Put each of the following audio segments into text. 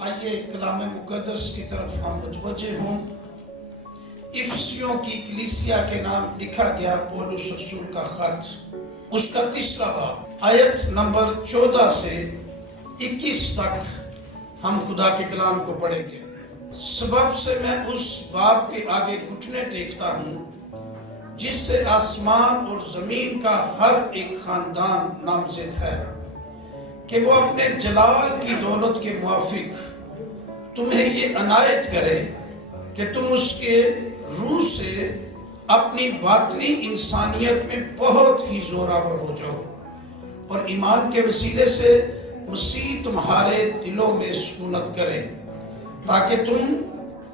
آئیے کلام مقدس کی طرف ہم متوجہ ہوں۔ افسیوں کی کلیسیا کے نام لکھا گیا پولس رسول کا خط، اس کا 3 باب آیت نمبر 14 سے 21 تک ہم خدا کے کلام کو پڑھیں گے۔ سبب سے میں اس باب کے آگے گھٹنے ٹیکتا ہوں جس سے آسمان اور زمین کا ہر ایک خاندان نامزد ہے، کہ وہ اپنے جلال کی دولت کے موافق تمہیں یہ عنایت کرے کہ تم اس کے روح سے اپنی باطنی انسانیت میں بہت ہی زوراور ہو جاؤ، اور ایمان کے وسیلے سے مسیح تمہارے دلوں میں سکونت کرے، تاکہ تم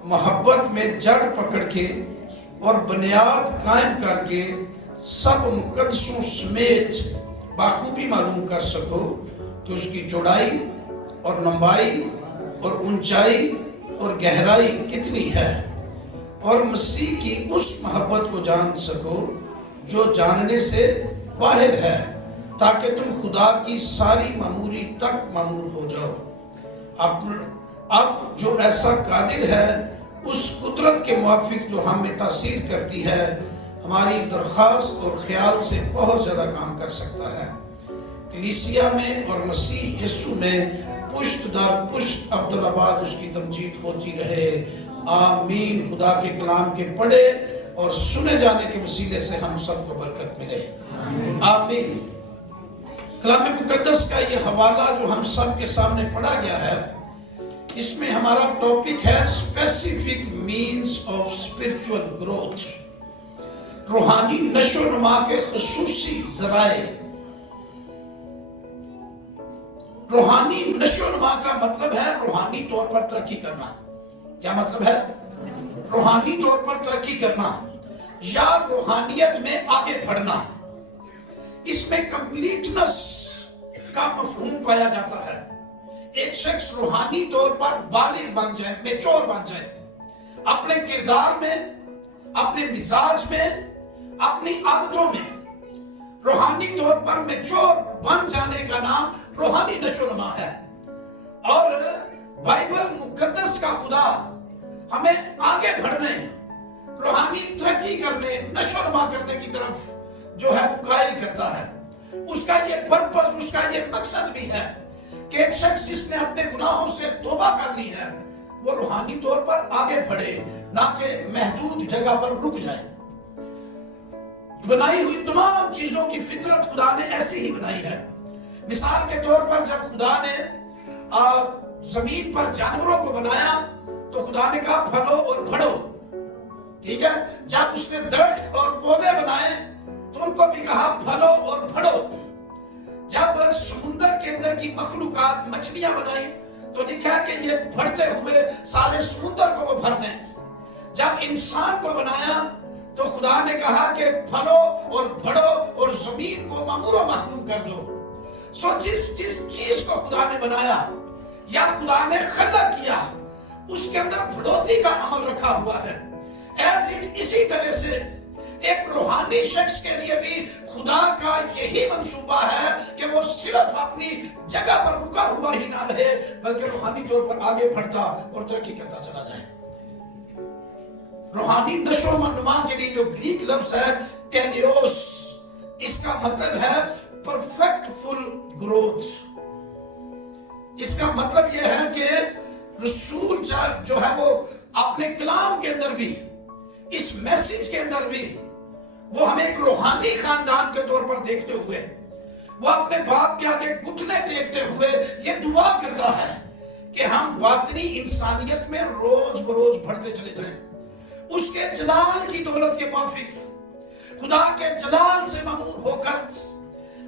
محبت میں جڑ پکڑ کے اور بنیاد قائم کر کے سب مقدسوں سمیت بخوبی معلوم کر سکو کہ اس کی چوڑائی اور لمبائی اور اونچائی اور گہرائی کتنی ہے، اور مسیح کی اس محبت کو جان سکو جو جاننے سے باہر ہے، تاکہ تم خدا کی ساری معموری تک معمور ہو جاؤ۔ اب جو ایسا قادر ہے اس قدرت کے موافق جو ہم میں تاثیر کرتی ہے، ہماری درخواست اور خیال سے بہت زیادہ کام کر سکتا ہے۔ کلیسیا میں اور مسیح یسوع میں پشت در پشت عبدالآباد اس کی تمجید ہوتی رہے، آمین۔ خدا کے کلام کے پڑھے اور سنے جانے کے وسیلے سے ہم سب کو برکت ملے، آمین۔ کلام مقدس کا یہ حوالہ جو ہم سب کے سامنے پڑھا گیا ہے، اس میں ہمارا ٹاپک ہے specific means of spiritual growth, روحانی نشو و نما کے خصوصی ذرائع۔ روحانی نشو و نما کا مطلب ہے روحانی طور پر ترقی کرنا۔ کیا مطلب ہے؟ روحانی طور پر ترقی کرنا یا روحانیت میں آگے بڑھنا۔ اس میں کمپلیٹنس کا مفہوم پایا جاتا ہے۔ ایک شخص روحانی طور پر بالغ بن جائے، میچور بن جائے، اپنے کردار میں، اپنے مزاج میں، اپنی عادتوں میں روحانی طور پر میچور بن جانے کا نام روحانی نشو و نما ہے۔ اور بائبل مقدس کا خدا ہمیں آگے بڑھنے، روحانی ترقی کرنے، نشو و نما کرنے کی طرف جو ہے وہ قائل کرتا ہے۔ اس کا یہ پرپس، اس کا یہ مقصد بھی ہے کہ ایک شخص جس نے اپنے گناہوں سے توبہ کر لی ہے وہ روحانی طور پر آگے بڑھے، نہ کہ محدود جگہ پر رک جائے۔ بنائی ہوئی تمام چیزوں کی فطرت خدا نے ایسی ہی بنائی ہے۔ مثال کے طور پر جب خدا نے زمین پر جانوروں کو بنایا تو خدا نے کہا پھلو اور بڑھو، ٹھیک ہے۔ جب اس نے درخت اور پودے بنائے تو ان کو بھی کہا پھلو اور بڑھو۔ جب سمندر کے اندر کی مخلوقات مچھلیاں بنائی تو لکھا کہ یہ بڑھتے ہوئے سارے سمندر کو وہ بھر دیں۔ جب انسان کو بنایا تو خدا نے کہا کہ پھلو اور بڑھو اور زمین کو معمور و محکوم کر دو۔ جس چیز کو خدا نے بنایا یا خدا نے خلق کیا اس کے اندر بڑھوتی کا عمل رکھا ہوا ہے۔ اسی طرح سے ایک روحانی شخص کے لیے بھی خدا کا یہی منصوبہ ہے کہ وہ صرف اپنی جگہ پر رکا ہوا ہی نہ رہے بلکہ روحانی طور پر آگے بڑھتا اور ترقی کرتا چلا جائے۔ روحانی نشو و نما کے لیے جو گریک لفظ ہے ٹیلیوس، اس کا مطلب ہے پرفیکٹ فل گروتھ۔ اس کا مطلب یہ ہے کہ رسول جو ہے وہ اپنے کلام کے اندر بھی، اس میسیج کے اندر بھی وہ ہمیں ایک روحانی خاندان کے طور پر دیکھتے ہوئے، وہ اپنے باپ کے آگے گھٹنے ٹیکتے ہوئے یہ دعا کرتا ہے کہ ہم باطنی انسانیت میں روز بروز بڑھتے چلے جائیں، اس کے جلال کی دولت کے موافق، خدا کے جلال سے معمور ہو کر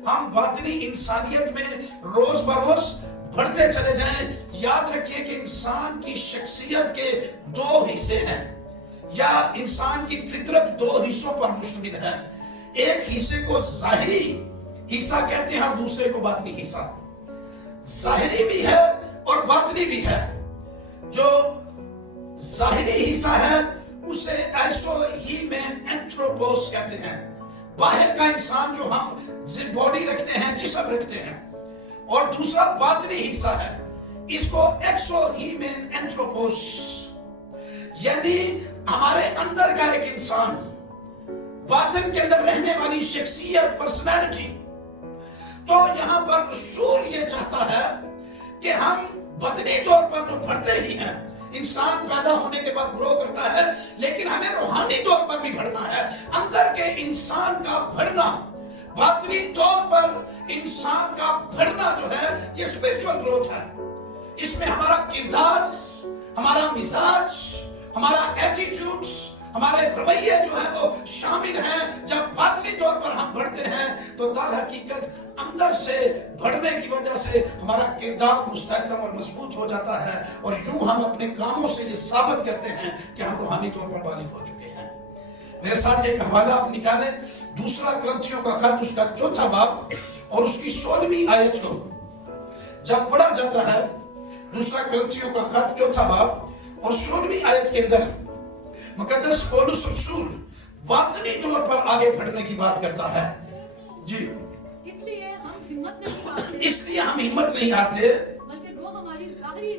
ہم باطنی انسانیت میں روز بروز بڑھتے چلے جائیں۔ یاد رکھیے کہ انسان کی شخصیت کے 2 حصے ہیں، یا انسان کی فطرت 2 حصوں پر مشتمل ہے۔ ایک حصے کو ظاہری حصہ کہتے ہیں، دوسرے کو باطنی حصہ۔ ظاہری بھی ہے اور باطنی بھی ہے۔ جو ظاہری حصہ ہے اسے ایسو ہی میں اینتھروپوس کہتے ہیں، باہر کا انسان جو ہم باڈی رکھتے ہیں، جسم رکھتے ہیں، اور دوسرا باطنی حصہ ہے. اس کو ایکسوہیمن اینتھروپوس یعنی ہمارے اندر کا ایک انسان, باطن کے اندر رہنے والی شخصیت, پرسنالٹی. تو یہاں پر رسول یہ چاہتا ہے کہ ہم بدنی طور پر تو بڑھتے ہی ہیں, انسان پیدا ہونے کے بعد گرو کرتا ہے, لیکن ہمیں روحانی طور پر بھی بڑھنا ہے. اندر کے انسان کا بڑھنا, باطنی طور پر انسان کا بڑھنا جو ہے یہ اسپرچول گروتھ ہے. اس میں ہمارا کردار, ہمارا مزاج, ہمارا ایٹیٹیوڈ, ہمارے رویے جو ہیں وہ شامل ہیں. جب باطنی طور پر ہم بڑھتے ہیں تو در حقیقت اندر سے بڑھنے کی وجہ سے ہمارا کردار مستحکم اور مضبوط ہو جاتا ہے, اور یوں ہم اپنے کاموں سے یہ ثابت کرتے ہیں کہ ہم روحانی طور پر بالغ ہو چکے ہیں. میرے ساتھ ایک حوالہ آپ نکالیں, دوسرا کرنتھیوں کا خط اس کا 4 باب اور اس کی 16ویں آیت کو جب پڑھا جاتا ہے. دوسرا کرنتھیوں کا خط 4 باب اور 16ویں آیت کے اندر مقدس پولس رسول باطنی طور پر آگے بڑھنے کی بات کرتا ہے. جی, اس لیے ہم ہمت نہیں آتے بلکہ جو ہماری ظاہری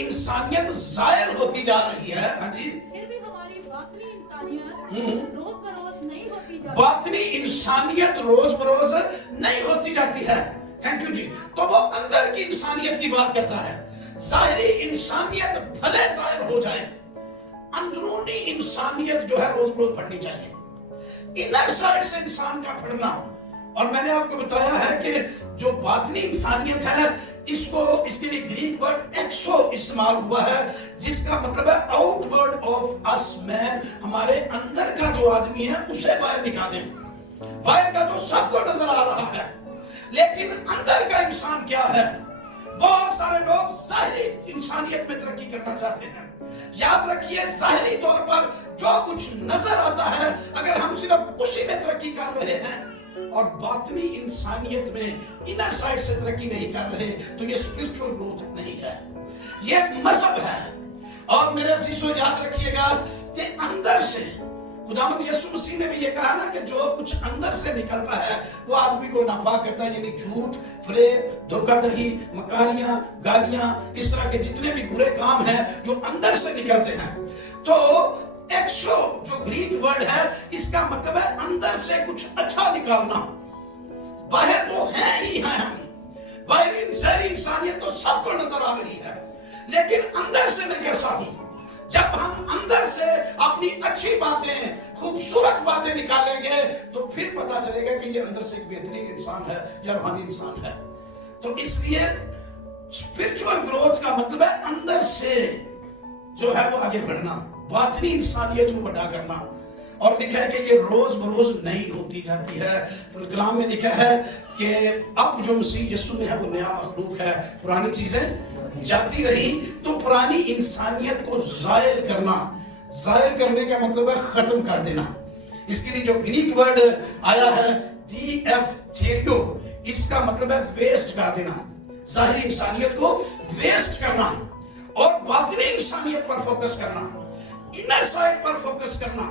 انسانیت زائل ہوتی جا رہی ہے. ہاں جی, پھر بھی ہماری باطنی انسانیت روز بروز نہیں ہوتی جاتی. باطنی انسانیت روز بروز نہیں ہوتی جاتی ہے. تھینک یو جی. تو وہ اندر کی انسانیت کی بات کرتا ہے. ظاہری انسانیت بھلے ظاہر ہو جائے, اندرونی انسانیت جو ہے روز بروز بڑھنی چاہیے. انر سائڈ سے انسان کا بڑھنا. اور میں نے آپ کو بتایا ہے کہ جو باطنی انسانیت ہے اس کے لیے گریک ورڈ ایکسو استعمال ہوا ہے, جس کا مطلب ہے آؤٹ ورڈ آف اس مین. ہمارے اندر کا جو آدمی ہے اسے باہر نکالیں. باہر کا تو سب کو نظر آ رہا ہے, لیکن اندر کا انسان کیا ہے. بہت سارے لوگ ظاہری انسانیت میں ترقی کرنا چاہتے ہیں. یاد رکھیے, ظاہری طور پر جو کچھ نظر آتا ہے اگر ہم صرف اسی میں ترقی کر رہے ہیں اور باطنی انسانیت میں انر سائڈ سے ترقی نہیں کر رہے تو یہ اسپرچول گروتھ نہیں ہے, یہ مذہب ہے. اور میرے عزیزو یاد رکھیے گا کہ اندر سے خداوند یسوع مسیح نے بھی یہ کہا نا کہ جو کچھ اندر سے نکلتا ہے وہ آدمی کو ناپاک کرتا ہے. یعنی جھوٹ, فریب, دھوکہ دہی, مکاریاں, گالیاں, اس طرح کے جتنے بھی برے کام ہیں جو اندر سے نکلتے ہیں. تو ایکسو جو گریک ورڈ ہے اس کا مطلب ہے اندر سے کچھ اچھا نکالنا. باہر تو ہے ہی ہیں ہم, باہر ظاہری انسانیت تو سب کو نظر آ رہی ہے, لیکن اندر سے میں کیسا ہوں. جب ہم اندر سے اپنی اچھی باتیں, خوبصورت باتیں نکالیں گے تو پھر پتا چلے گا کہ یہ اندر سے ایک بہترین انسان ہے یا روحانی انسان ہے. تو اس لیے اسپرچول گروتھ کا مطلب ہے اندر سے جو ہے وہ آگے بڑھنا, باطنی انسانیت کو بڑا کرنا. اور لکھا ہے کہ یہ روز بروز نہیں ہوتی جاتی ہے. کلام میں لکھا ہے کہ اب جو مسیح یسوع میں ہے وہ نیا مخلوق ہے, پرانی چیزیں جاتی رہی. تو پرانی انسانیت کو زائل کرنا, زائل کرنے کا مطلب ہے ختم کر دینا. اس کے لیے جو گریک ورڈ آیا ہے ڈی ایف تھیریو, اس کا مطلب ہے ویسٹ کر دینا, ظاہری انسانیت کو ویسٹ کرنا اور باطنی انسانیت پر فوکس کرنا, انر سائڈ پر فوکس کرنا.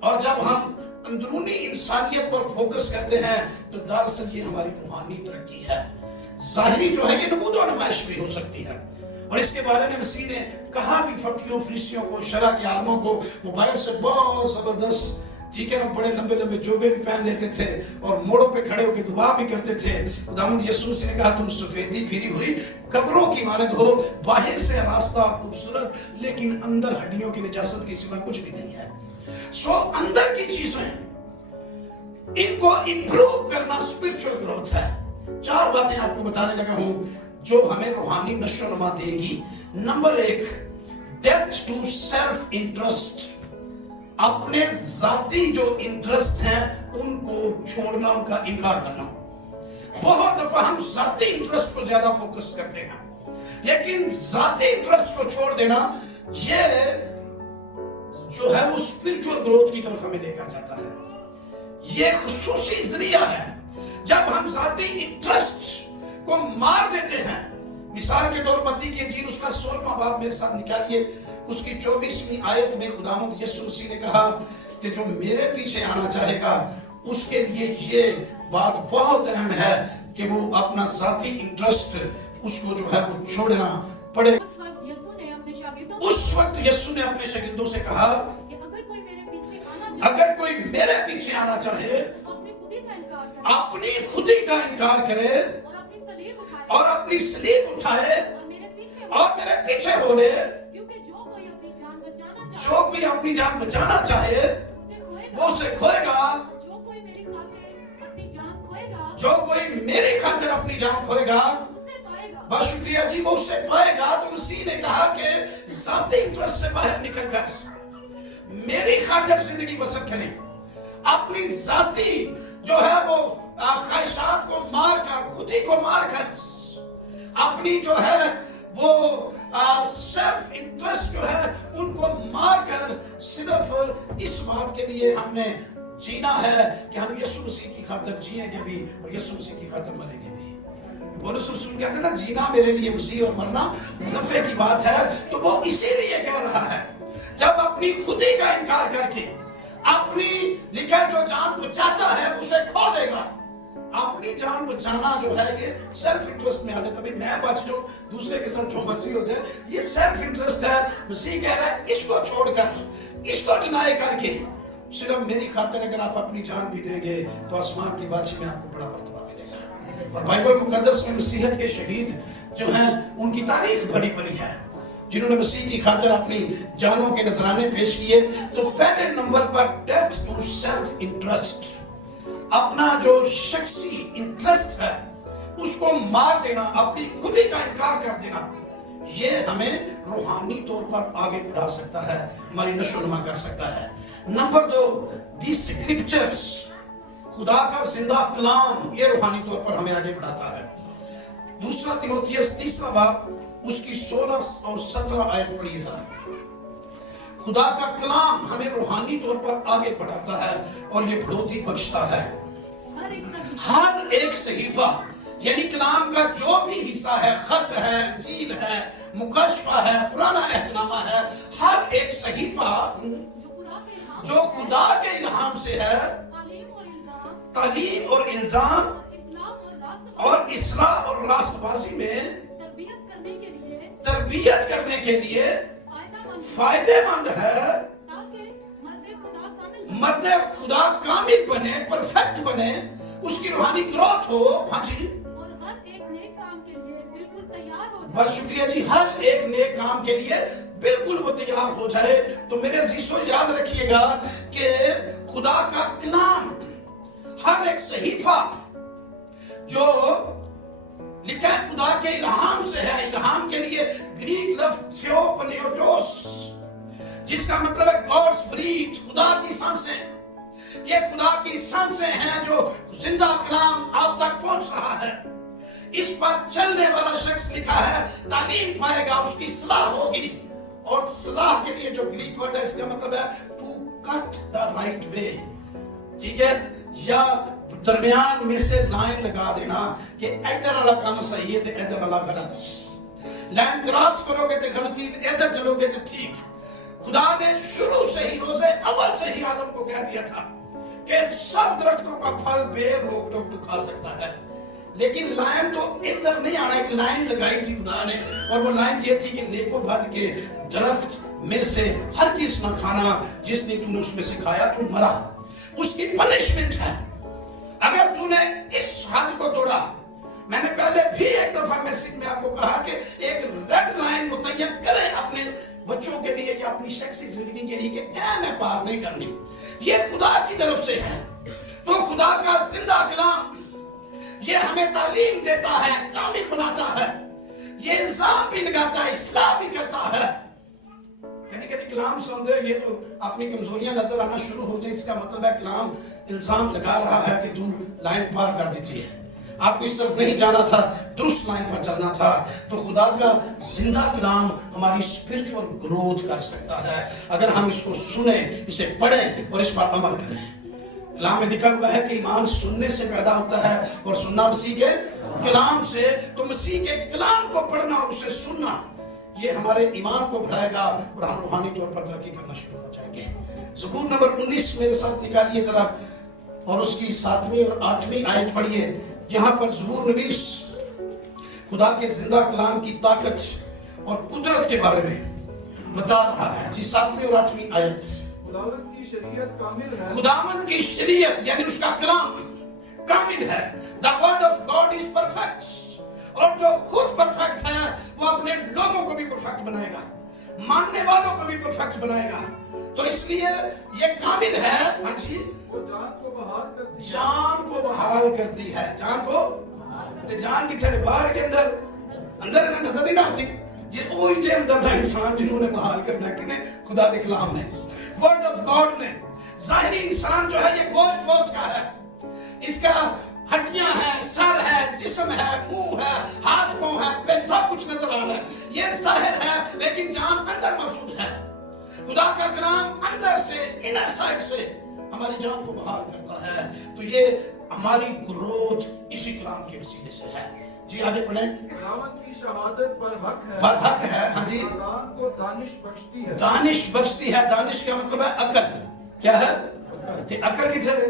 اور جب ہم اندرونی انسانیت پر فوکس کرتے ہیں تو دراصل یہ ہماری روحانی ترقی ہے. ظاہری جو ہے یہ نمود و نمائش بھی ہو سکتی ہے, اور اس کے بارے میں مسیح نے کہا بھی فقیوں, فریسیوں کو, شرع کے عالموں کو. موبائل سے بہت زبردست, ٹھیک ہے نا, بڑے لمبے لمبے جوبے بھی پہن لیتے تھے اور موڑوں پہ کھڑے ہو کے دعا بھی کرتے تھے. خداوند یسوع نے کہا تم سفیدی پھری ہوئی قبروں کی مانند ہو, باہر سے راستہ خوبصورت لیکن اندر ہڈیوں کی نجاست کے سوا کچھ بھی نہیں ہے. سو اندر کی چیزیں ان کو امپروو کرنا اسپرچول گروتھ ہے. 4 باتیں آپ کو بتانے لگا ہوں جو ہمیں روحانی نشو و نما دے گی. Number 1, death to self interest. اپنے ذاتی جو انٹرسٹ ہیں ان کو چھوڑنا, ان کا انکار کرنا. بہت دفعہ ہم ذاتی انٹرسٹ پر زیادہ فوکس کرتے ہیں, لیکن ذاتی انٹرسٹ کو چھوڑ دینا یہ جو ہے وہ اسپرچول گروتھ کی طرف ہمیں لے کر جاتا ہے. یہ خصوصی ذریعہ ہے. جب ہم ذاتی انٹرسٹ کو مار دیتے ہیں, مثال کے طور متی کی انجیل اس کا 16واں باب میرے ساتھ نکالیے, اس کی 24ویں آیت میں خداوند یسوع مسیح نے کہا کہ جو میرے پیچھے آنا چاہے گا اس کے لیے یہ بات بہت اہم ہے कि वो अपना जाती इंटरेस्ट उसको जो है वो छोड़ना पड़े। उस वक्त यीशु ने अपने शागिर्दों उस वक्त यीशु ने अपने शागिर्दों से कहा, कि अगर कोई मेरे पीछे आना चाहे अगर कोई मेरे पीछे आना चाहे, तो अपनी अपनी खुदी का इनकार करे खुदी का इनकार करे और अपनी सलीब उठाए और अपनी सलीब उठाए और मेरे पीछे और मेरे पीछे हो ले। क्योंकि जो कोई अपनी जान बचाना चाहे जो कोई अपनी जान बचाना चाहे उसे खोएगा, वो उसे खोएगा, जो कोई मेरी खातिर अपनी जान खोएगा जो कोई मेरी खातिर अपनी जान खोएगा उसे पाएगा। बहुत शुक्रिया जी, वो उससे पाएगा। तो मसीह ने कहा कि जाती इंटरेस्ट से बाहर निकलकर मेरी खातिर जिंदगी बसर करें, अपनी जाती जो है वो ख्वाहिशात को मारकर, खुदी को मारकर, अपनी जो है वो सेल्फ इंटरेस्ट जो है उनको मारकर सिर्फ इस बात के लिए हमने जीना है कि हम यीशु मसीह की खातिर जिएंगे भी और यीशु मसीह की खातिर मरेंगे भी। पौलुस रसूल कहते हैं ना, जीना मेरे लिए मसीह और मरना नफे की बात है। तो वो इसीलिए कह रहा है, जब अपनी खुदी का इनकार करके अपनी लिखा जो जान बचाता है उसे खो देगा। अपनी जान बचाना जो है ये सेल्फ इंटरेस्ट में आ जाता है, मैं बच जाऊं, दूसरे के साथ जो मर्जी हो जाए, ये सेल्फ इंटरेस्ट है। मसीह कह रहा है इसको छोड़कर, इसको डिनाई करके सिर्फ मेरी खातिर अगर आप अपनी जान भी देंगे तो आसमान की बादशाही में आपको बड़ा मर्तबा मिलेगा। और बाइबल मुकद्दस में मसीहत के शहीद जो हैं उनकी तारीख बड़ी बड़ी है, जिन्होंने मसीह की खातिर अपनी जानों के नजराने पेश किए। तो पहले नंबर पर डेथ टू सेल्फ इंटरेस्ट, अपना जो शख्सी इंटरेस्ट है उसको मार देना, अपनी खुदी का इनकार कर देना, ये हमें रूहानी तौर पर आगे बढ़ा सकता है, हमारी नशोनुमा कर सकता है। नंबर 2, दी स्क्रिप्चर्स, खुदा का जिंदा कलाम, ये रूहानी तौर पर हमें आगे बढ़ाता है। दूसरा तीमुथियुस 3 बाब उसकी 16 और 17 आयत पढ़िए जरा। खुदा का कलाम हमें रूहानी तौर पर आगे बढ़ाता है और ये बढ़ोतरी बख्शता है। हर एक सहीफा यानी कलाम का जो भी हिस्सा है, खत है, इंजील है, मुकशफा है, पुराना अहदनामा है, हर एक सहीफा जो खुदा के इल्हाम से है, तालीम और इल्जाम और इस्लाह और रास्तबाजी में तरबियत करने के लिए फायदेमंद है, मर्द खुदा कामिल बने, परफेक्ट बने, उसकी रूहानी ग्रोथ हो। हाँ जी, और हर एक नेक काम के लिए बिल्कुल तैयार हो जाए। बस शुक्रिया जी, हर एक नेक काम के लिए बिल्कुल वो तैयार हो जाए। तो मेरे अजीजों याद रखिएगा कि खुदा का कलाम, हर एक सहीफा जो लिखा है खुदा के इल्हाम से है। इल्हाम के लिए ग्रीक लफ्ज थियोपनेओटोस, जिसका मतलब है गॉड्स ब्रीथ, खुदा की सांसें। ये खुदा की सांसें हैं जो जिंदा कलाम आप तक पहुंच रहा है। इस पर चलने वाला शख्स लिखा है तालीम पाएगा, उसकी सलाह होगी। और सलाह के लिए जो ग्रीक वर्ड है इसका मतलब है to cut the right way, ठीक है, या दरमियान में से लाइन लगा देना कि इधर वाला काम सही है तो इधर वाला गलत। लाइन क्रॉस करोगे तो गलती, इधर चलोगे तो ठीक। खुदा ने शुरू से ही, रोजे अव्वल से ही आदम को कह दिया था कि सब दरख्तों का फल बेरोक टोक तू खा सकता है, लेकिन लाइन तो इधर नहीं आना। एक लाइन लगाई थी खुदा ने, और वो लाइन ये थी कि नेको बद के दरख्त में से हर किस न खाना, जिस दिन तूने उसमें से खाया तू मरा। उसकी पनिशमेंट है अगर तूने इस हद को तोड़ा। मैंने पहले भी एक दफा मैसेज में आपको कहा कि एक रेड लाइन मुतय्यन करें अपने बच्चों के लिए या अपनी शख्सी जिंदगी के लिए कि मैं पार नहीं करनी, ये खुदा की तरफ से है। तो खुदा का जिंदा कलाम ये हमें तालीम देता है, कामिल बनाता है, ये इल्जाम भी लगाता है, इस्लाह भी करता है। कभी कभी कलाम सुनते हो ये तो अपनी कमजोरियां नजर आना शुरू हो जाए, इसका मतलब है कलाम इल्जाम लगा रहा है कि तू लाइन पार कर देती है, आपको इस तरफ नहीं जाना था, दुरुस्त लाइन पर चलना था। तो खुदा का जिंदा कलाम हमारी स्पिरिचुअल ग्रोथ कर सकता है अगर हम इसको सुने, इसे पढ़ें और इस पर अमल करें। कलाम में लिखा हुआ है कि ईमान सुनने से पैदा होता है और सुनना मसीह के कलाम से। तो मसीह के कलाम को पढ़ना और उसे सुनना, ये हमारे ईमान को बढ़ाएगा और हम रूहानी तौर पर तरक्की करना शुरू हो जाएंगे। ज़बूर नंबर 19 मेरे साथ निकालिए जरा, और उसकी 7वीं और 8वीं आयत पढ़िए। यहाँ पर ज़बूर नवीस खुदा के जिंदा कलाम की ताकत और कुदरत के बारे में बता रहा है। जी 7वीं और 8वीं आयत। खुदावंद की शरीयत कामिल है, खुदावंद की शरीयत यानी उसका कलाम कामिल है। The word of God is perfect, और जो खुद परफेक्ट है वो अपने लोगों को भी परफेक्ट बनाएगा, मानने वालों को भी परफेक्ट बनाएगा। तो इसलिए ये कामिल है। हाँ जी, वो जान को बहाल करती है, जान को बहाल करती है। जान को ते जान की थोड़े बाहर के अंदर इन्हें नजर नहीं आती। ये वही जे अंदर था इंसान जिन्होंने बहाल करना कि खुदा के कलाम ने, वर्ड ऑफ गॉड ने। जाहिरी इंसान जो है ये गोश्त गोश्त का है, इसका हड्डियां हैं, सर है, जिस्म है, मुंह है, हाथ पांव है, पेट, सब कुछ नजर आ रहा है। ये जाहिर है, लेकिन जान अंदर मौजूद है। खुदा का कलाम अंदर से, इनर साइड से हमारी जान को बहाल करता है। तो ये हमारी ग्रोथ इसी कलाम के वसीले से है। जी आगे पढ़ें। खुदावंद की शहादत पर हक है, पर हक है। हाँ जी, नादान को दानिश बख्शती है, दानिश बख्शती है। दानिश का मतलब है अकल। क्या है? ते अकल किथे है?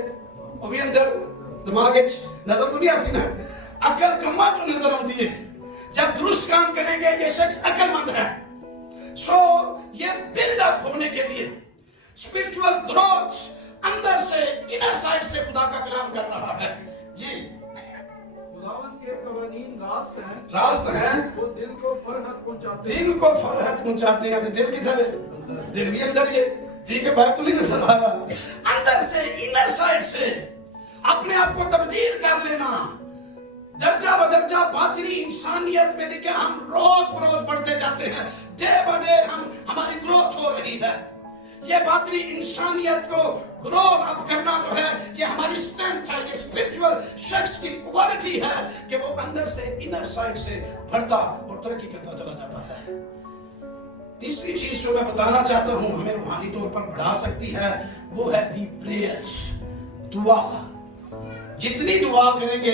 वो भी अंदर दिमाग नजर तो नहीं आती ना। अकल कमा तो नजर आती है। जब दुरुस्त काम करेंगे ये शख्स अकलमंद है। सो ये बिल्डअप होने के लिए स्पिरिचुअल ग्रोथ अंदर से, इनर साइड से खुदा का कलाम कर रहा है। जी, खुदावंद के कवानीन रास्त हैं, रास्त है, वो दिल को फरहत पहुंचाते हैं, दिल को फरहत पहुंचाते हैं। तो दिल किधर है? दिल भी अंदर ये, ठीक है, बात तो नहीं नजर आ रहा। अंदर से, इनर साइड से अपने आप को तब्दील कर लेना, दर्जा बदर्जा बातिनी इंसानियत में देखिए हम रोज बरोज बढ़ते जाते हैं। डे बाय डे हमारी ग्रोथ हो रही है। ये बातिनी इंसानियत को ग्रो अप करना जो है ये हमारी स्ट्रेंथ है। ये स्पिरिचुअल शख्स की क्वालिटी है कि वो अंदर से, इनर साइड से बढ़ता और तरक्की करता चला जाता है। तीसरी चीज जो मैं बताना चाहता हूं हमें रूहानी तौर पर बढ़ा सकती है वो है दी प्रेयर, दुआ। जितनी दुआ करेंगे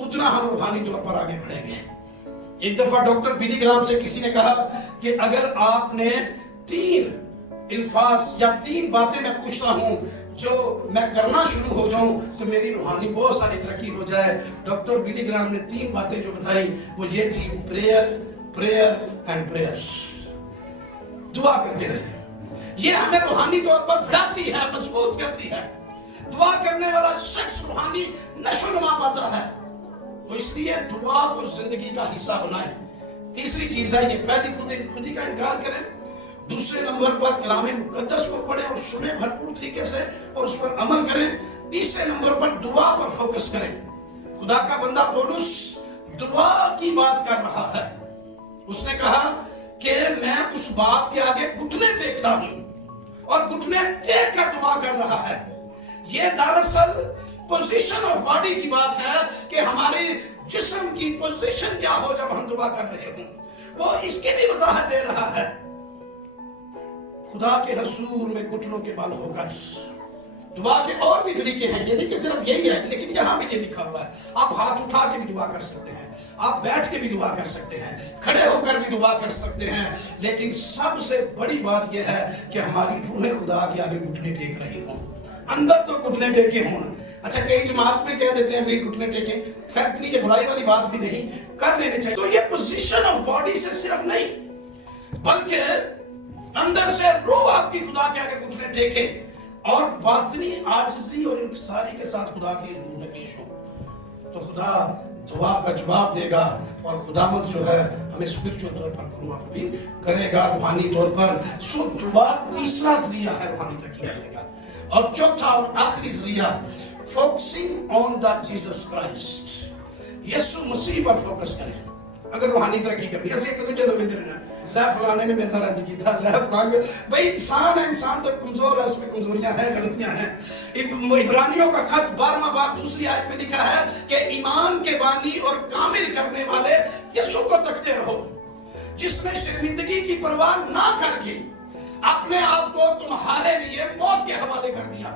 उतना हम रूहानी तौर पर आगे बढ़ेंगे। एक दफा डॉक्टर बिली ग्राम से किसी ने कहा कि अगर आपने 3 अल्फाज या 3 बातें मैं पूछता हूं जो मैं करना शुरू हो जाऊं तो मेरी रूहानी बहुत सारी तरक्की हो जाए। डॉक्टर बिली ग्राम ने 3 बातें जो बताई वो ये थी, प्रेयर, प्रेयर एंड प्रेयर। दुआ करते रहे। ये हमें रूहानी तौर पर बढ़ाती है, मजबूत करती है। दुआ करने वाला शख्स रूहानी नशोनुमा पाता है। तो इसलिए दुआ को जिंदगी का हिस्सा बनाए। तीसरी चीज है ये पहली खुदी का इनकार करें। दूसरे नंबर पर कलाम मुकद्दस को पढ़ें और सुने भरपूर तरीके से और उस पर अमल करें। तीसरे नंबर पर दुआ पर फोकस करें। खुदा का बंदा पौलुस दुआ की बात कर रहा है। उसने कहा कि मैं उस बाप के आगे घुटने टेकता हूं और घुटने टेक कर दुआ कर रहा है। ये दरअसल पोजीशन ऑफ बॉडी की बात है कि हमारी जिस्म की पोजीशन क्या हो जब हम दुआ कर रहे हो, वो इसकी भी वजाहत दे रहा है। खुदा के हजूर में घुटनों के बल होकर दुआ के और भी तरीके हैं। ये नहीं कि सिर्फ यही है, लेकिन यहाँ भी ये लिखा हुआ है। आप हाथ उठा के भी दुआ कर सकते हैं, आप बैठ के भी दुआ कर सकते हैं, खड़े होकर भी दुआ कर सकते हैं। लेकिन सबसे बड़ी बात यह है कि हमारी रूहें खुदा के आगे घुटने टेक रही हों। अंदर तो घुटने टेके हों। अच्छा, कई जमात में कह देते हैं भाई घुटने टेके, खैर इतनी ये बुराई वाली बात भी नहीं, कर लेने चाहिए। तो ये पोजीशन ऑफ बॉडी से सिर्फ नहीं बल्कि अंदर से रूह आपकी खुदा के आगे घुटने टेके और बातनी आजिज़ी और इंकिसारी के साथ खुदा के हुजूर में पेश हो, तो खुदा दुआ का जवाब देगा और खुदावंद जो है हमें स्पिरिचुअल तौर पर ग्रो अप भी करेगा रूहानी तौर पर। सो दुआ तीसरा जरिया है रूहानी तरक्की करने का। और चौथा और आखिरी जरिया, focusing on the Jesus Christ, यीशु मसीह पर फोकस करें। अगर रूहानी तरक्की करनी है, ऐसे कदम चलो बिंदर ना ला फलाने ने मेरे नाल की था, ला फलाने भाई इंसान है, इंसान तो कमजोर है, उसमें कमजोरियां हैं, गलतियां हैं। इब्रानियों का खत 12वां बाब दूसरी आयत में लिखा है कि ईमान के बानी और कामिल करने वाले यीशु को तकते रहो, जिसने शर्मिंदगी की परवाह ना करके अपने आप को तुम्हारे लिए मौत के हवाले कर दिया।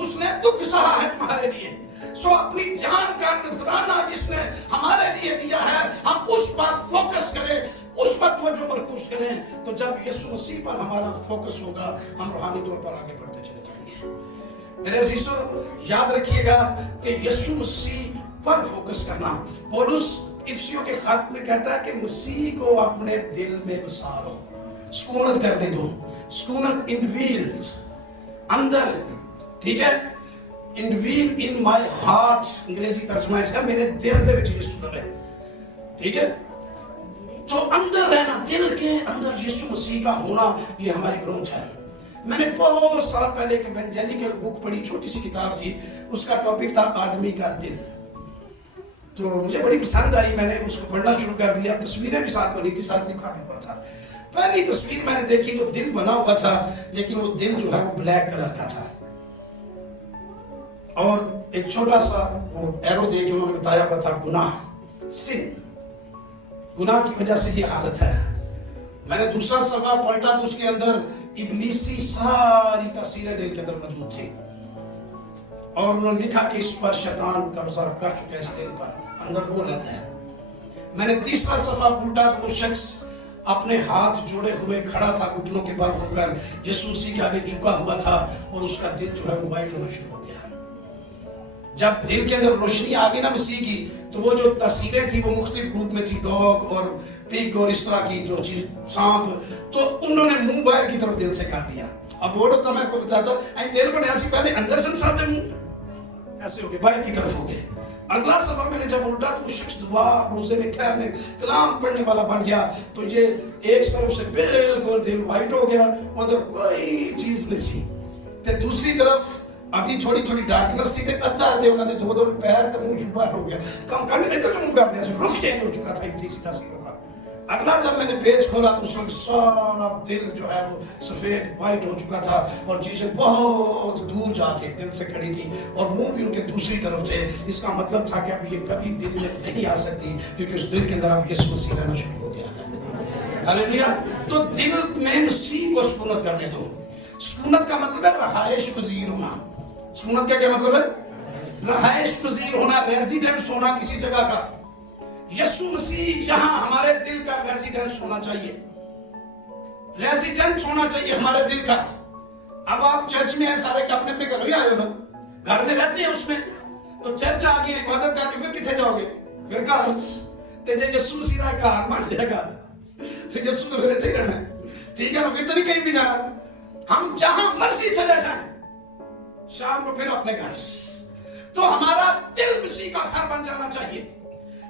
उसने दुख सहा है तुम्हारे लिए। सो अपनी जान का नजराना जिसने हमारे लिए दिया है, हम उस पर फोकस करें, उस पर तवज्जो मरकूज करें। तो जब यीशु मसीह पर हमारा फोकस होगा, हम रूहानी तौर पर आगे बढ़ते चले जाएंगे। मेरे अजीजों, याद रखिएगा कि यीशु मसीह पर फोकस करना। पौलुस इफिसियों के खत में कहता है कि मसीह को अपने दिल में बसा लो, सुकूनत करने दो, सुकूनत इनवील अंदर, ठीक है, इनवील इन माय हार्ट, अंग्रेजी तर्जुमा इसका, मेरे दिल दे विच यीशु रहे, ठीक है। तो अंदर रहना, दिल के अंदर यीशु मसीह का होना, ये हमारी ग्रोथ है। मैंने बहुत साल पहले एक इवेंजेलिकल बुक पढ़ी, छोटी सी किताब थी, उसका टॉपिक था आदमी का दिल। तो मुझे बड़ी पसंद आई, मैंने उसको पढ़ना शुरू कर दिया। तस्वीरें भी साथ बनी थी, साथ लिखा भी हुआ था। पहली तस्वीर मैंने देखी तो दिल बना हुआ था, लेकिन वो दिल जो है वो ब्लैक कलर का था, और एक छोटा सा वो एरो दे के उन्होंने बताया हुआ था गुनाह, सिन, गुनाह की वजह से ये हालत है। मैंने दूसरा सफा पलटा तो उसके अंदर इब्लीसी सारी तस्वीरें दिल के अंदर मौजूद थी, और उन्होंने लिखा कि इस पर शैतान कब्जा कर चुका है, इस दिल पर अंदर वो रहता है। मैंने तीसरा सफा उल्टा तो वो शख्स अपने हाथ जोड़े हुए खड़ा था, घुटनों के बल होकर यीशु मसीह के आगे झुका हुआ था, और उसका दिल जो है वो वाइट होना शुरू हो गया। जब दिल के अंदर रोशनी आ गई ना मसीह की, तो वो जो तस्वीरें थी वो मुख्तलिफ रूप में थी, डॉग और पिग और इस तरह की जो चीज, सांप, तो उन्होंने मुंह बाहर की तरफ दिल से कर दिया। अब वो तो मैं आपको बताता हूं, दिल बने ऐसी पहले अंदर से सामने मुंह ऐसे हो गए, बाहर की तरफ हो गए। अगला सफा मैंने जब उल्टा तो वो शख्स दुआ रोजे में ठहरने कलाम पढ़ने वाला बन गया, तो ये एक तरफ से बिल्कुल दिल वाइट हो गया, उधर कोई चीज नहीं थी, तो दूसरी तरफ अभी थोड़ी थोड़ी डार्कनेस थी, अद्धा दे उन्होंने दो पैर तो मुंह छुपा हो गया, कम करने में तो मुंह कर दिया, रुख चेंज हो चुका था इब्लीसी का सीधा। अगला जब मैंने पेज खोला तो उस वक्त सारा दिल जो है वो सफेद वाइट हो चुका था, और चीजें बहुत दूर जाके दिल से खड़ी थी, और मुंह भी उनके दूसरी तरफ थे। इसका मतलब था कि अब ये कभी दिल में नहीं आ सकती, क्योंकि उस दिल के अंदर अब यीशु मसीह रहना शुरू हो गया है। हालेलुया। तो दिल में मसीह को सुकूनत करने दो। सुकूनत का मतलब है रहायश पजीर होना। सुकूनत का क्या मतलब है? रहायश पजीर होना, रेजिडेंस होना किसी जगह का। यीशु मसीह यहाँ हमारे दिल का रेजिडेंस होना चाहिए, रेजिडेंट होना चाहिए हमारे दिल का। अब आप चर्च में हैं सारे, अपने अपने घर ही आए हो ना, घर में रहते हैं उसमें, तो चर्च आ गई इबादत करके फिर कितने जाओगे? फिर घर तेजे यीशु मसीह का घर मान जाएगा, फिर यीशु को रहते ही रहना है, ठीक है ना, फिर तो नहीं कहीं भी जाना। हम जहां मर्जी चले जाएं, शाम को फिर अपने घर। तो हमारा दिल मसीह का घर बन जाना चाहिए।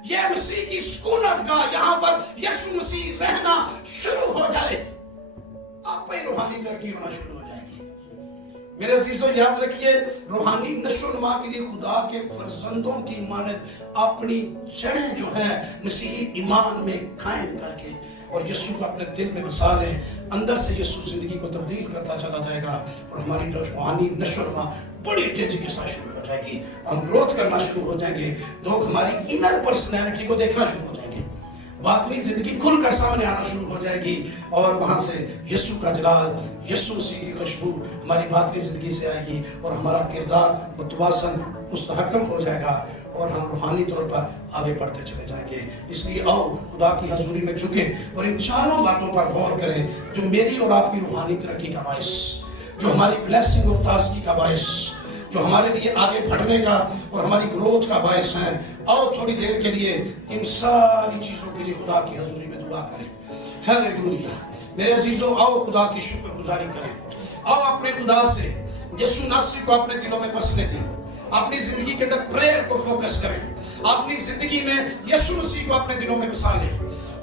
ये मसीह की सुकूनत का, यहाँ पर यीशु मसीह रहना शुरू हो जाए, आप पे रूहानी तरक्की होना शुरू हो जाएगी। मेरे अजीजों याद रखिए, रूहानी नशोनुमा के लिए खुदा के फर्जंदों की मानद अपनी जड़ें जो है मसीही ईमान में कायम करके और यीशु को अपने दिल में बसा लें, अंदर से यीशु जिंदगी को तब्दील करता चला जाएगा, और हमारी रूहानी नशोनुमा बड़ी तेजी के साथ शुरू हो जाएगी। हम ग्रोथ करना शुरू हो जाएंगे, लोग हमारी इनर पर्सनैलिटी को देखना शुरू हो जाएंगे, बातनी जिंदगी खुलकर सामने आना शुरू हो जाएगी, और वहां से यीशु का जलाल, यीशु मसीह की खुशबू हमारी बातनी जिंदगी से आएगी, और हमारा किरदार मुतवाज़न मुस्तहकम हो जाएगा, और हम रूहानी तौर पर आगे बढ़ते चले जाएंगे। इसलिए आओ खुदा की हजूरी में झुकें और इन चारों बातों पर गौर करें, जो मेरी और आपकी रूहानी तरक्की का बायस, जो हमारी ब्लेसिंग और ताज़गी का बायस, जो हमारे लिए आगे बढ़ने का और हमारी ग्रोथ का बायस है। आओ थोड़ी देर के लिए इन सारी चीज़ों के लिए खुदा की हजूरी में दुआ करें। हालेलुया। मेरे अजीजों, आओ खुदा की शुक्रगुजारी करें। आओ अपने खुदा से यीशु नासरी को अपने दिलों में बसने दें, अपनी जिंदगी के अंदर प्रेयर को फोकस करें, अपनी जिंदगी में यीशु मसीह को अपने दिलों में बसा लें।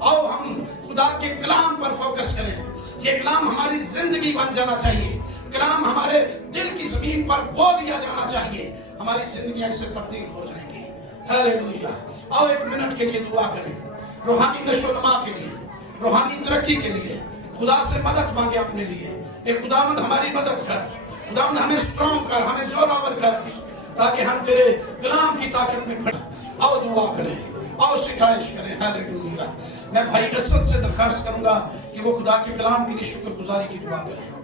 आओ हम खुदा के कलाम पर फोकस करें। ये कलाम हमारी जिंदगी बन जाना चाहिए, कलाम हमारे दिल की जमीन पर बो दिया जाना चाहिए, हमारी जिंदगी इससे तब्दील हो जाएगी। हालेलुया। आओ एक मिनट के लिए दुआ करें, रूहानी नशोनुमा के लिए, रूहानी तरक्की के लिए खुदा से मदद मांगे अपने लिए। एक खुदावंद हमारी मदद कर, खुदावंद हमें स्ट्रॉन्ग कर, हमें जोरावर कर, ताकि हम तेरे कलाम की ताकत में खड़े। आओ दुआ करें, आओ सिफारिश करें। हालेलुया। मैं भाई असद से दरखास्त करूंगा कि वो खुदा के कलाम के लिए शुक्रगुजारी की दुआ करें।